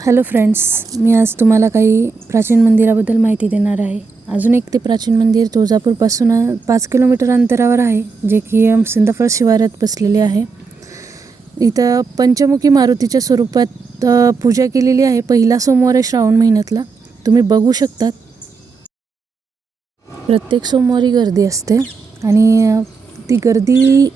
Hello friends मी आज तुम्हाला काही प्राचीन मंदिराबद्दल माहिती देणार आहे. अजून एक ते प्राचीन मंदिर तुळजापूरपासून पाच किलोमीटर अंतरावर आहे जे की सिंदफळ शिवारात बसलेले आहे. इथं पंचमुखी मारुतीच्या स्वरूपात पूजा केलेली आहे पहिला सोमवार आहे श्रावण महिन्यातला. तुम्ही बघू शकतात. प्रत्येक सोमवारी गर्दी असते आणि ती गर्दी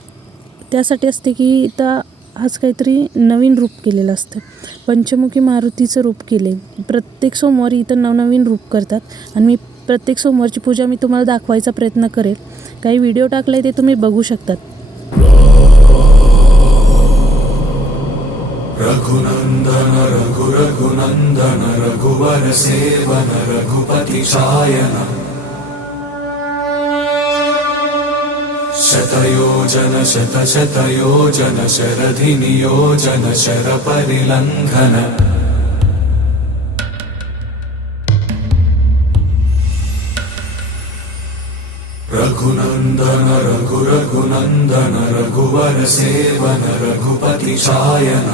त्यासाठी असते की इथं आज काहीतरी नवीन रूप केलेलं असतं. पंचमुखी मारुतीचं रूप केले. प्रत्येक सोमवारी इथं नवनवीन रूप करतात. आणि मी प्रत्येक सोमवारची पूजा मी तुम्हाला दाखवायचा प्रयत्न करेल. काही व्हिडिओ टाकले ते तुम्ही बघू शकतात. रघुनन्दन रघु रघुनन्दन रघुवर सेवन रघुपति शतयोजन शतशतयोजन शरधिनियोजन शरपरिलङ्घन रघुनन्दन रघुरघुनन्दन रघुवरसेवन रघुपतिशायन